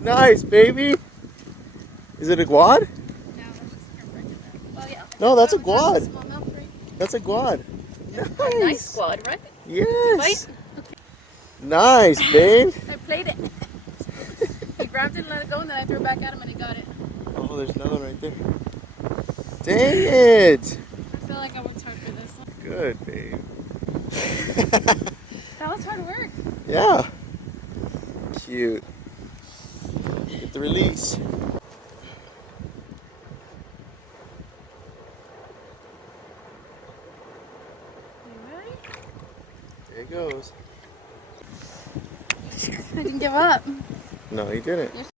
Nice, baby. Is it a quad? No, that's just a regular. Well, yeah. No, that's a That's quad. small mouth, right? That's a quad. A nice squad, right? Yes. Nice, babe. I played it. He grabbed it and let it go, and then I threw it back at him, and he got it. Oh, there's another one right there. Dang it. I feel like I worked hard for this one. Good, babe. That was hard work. Yeah. Cute. Get the release. You ready? There it goes. I didn't give up. No, he didn't.